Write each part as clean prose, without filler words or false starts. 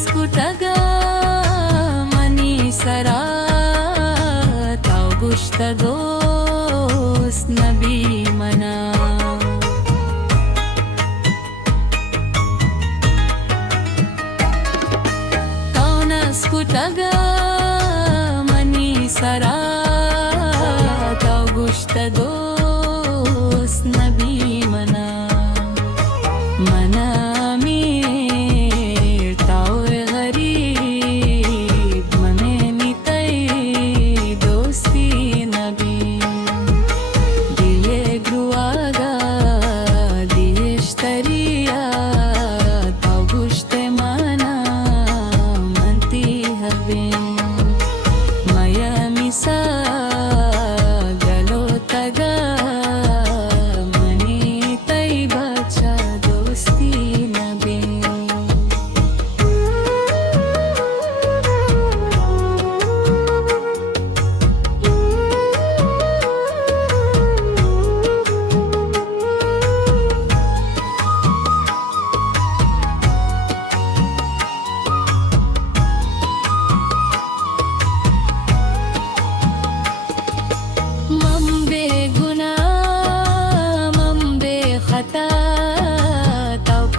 skutaga mani sara tau gusta dost nabi mana kauna skutaga mani sara tau gusta dost nabi mana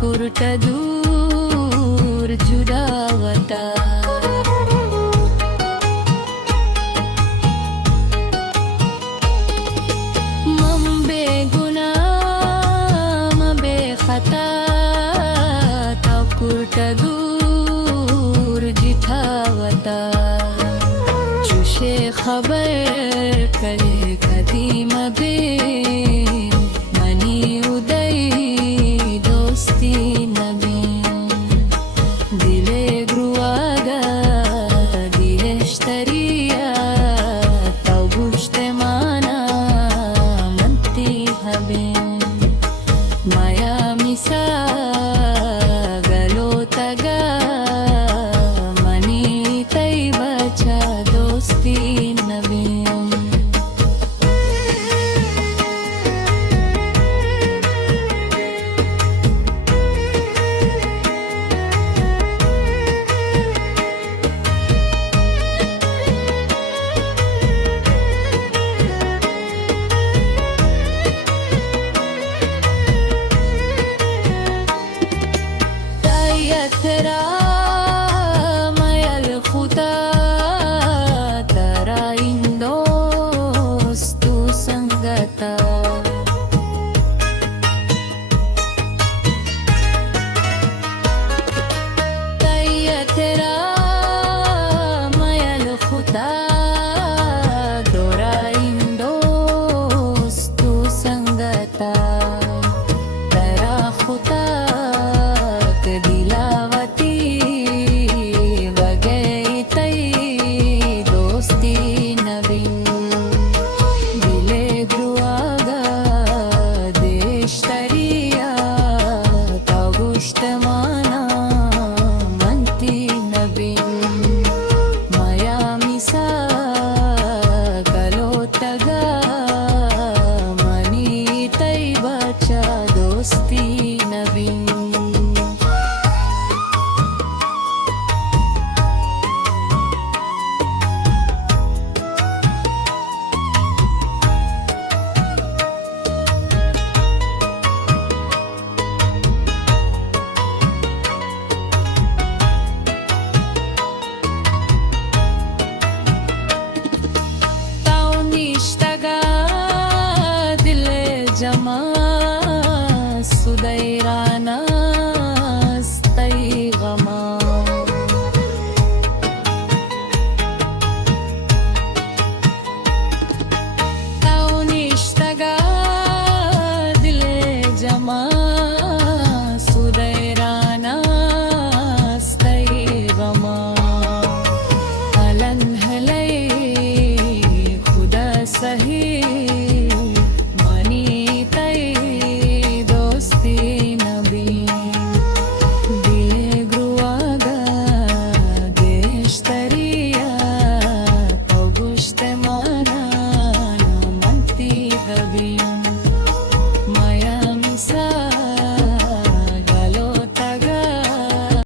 kurta dur judawata mambe guna mabe khata tau kurta dur jithawata chushe khabar kare kadim be mani uday dosti nabi dile gruaga diheshtariya tau gushte mana manti habe maya misa galotaga mani tai bacha dosti nabi ترى مايا الخطا ترى دوست سنغتا ترى مايا الخطا ترى دوست سنغتا ترى خطا दिलावती वगैई तई दोस्ती नबी दिले ग्रुआगा देश तरिया तौ गुश्त मान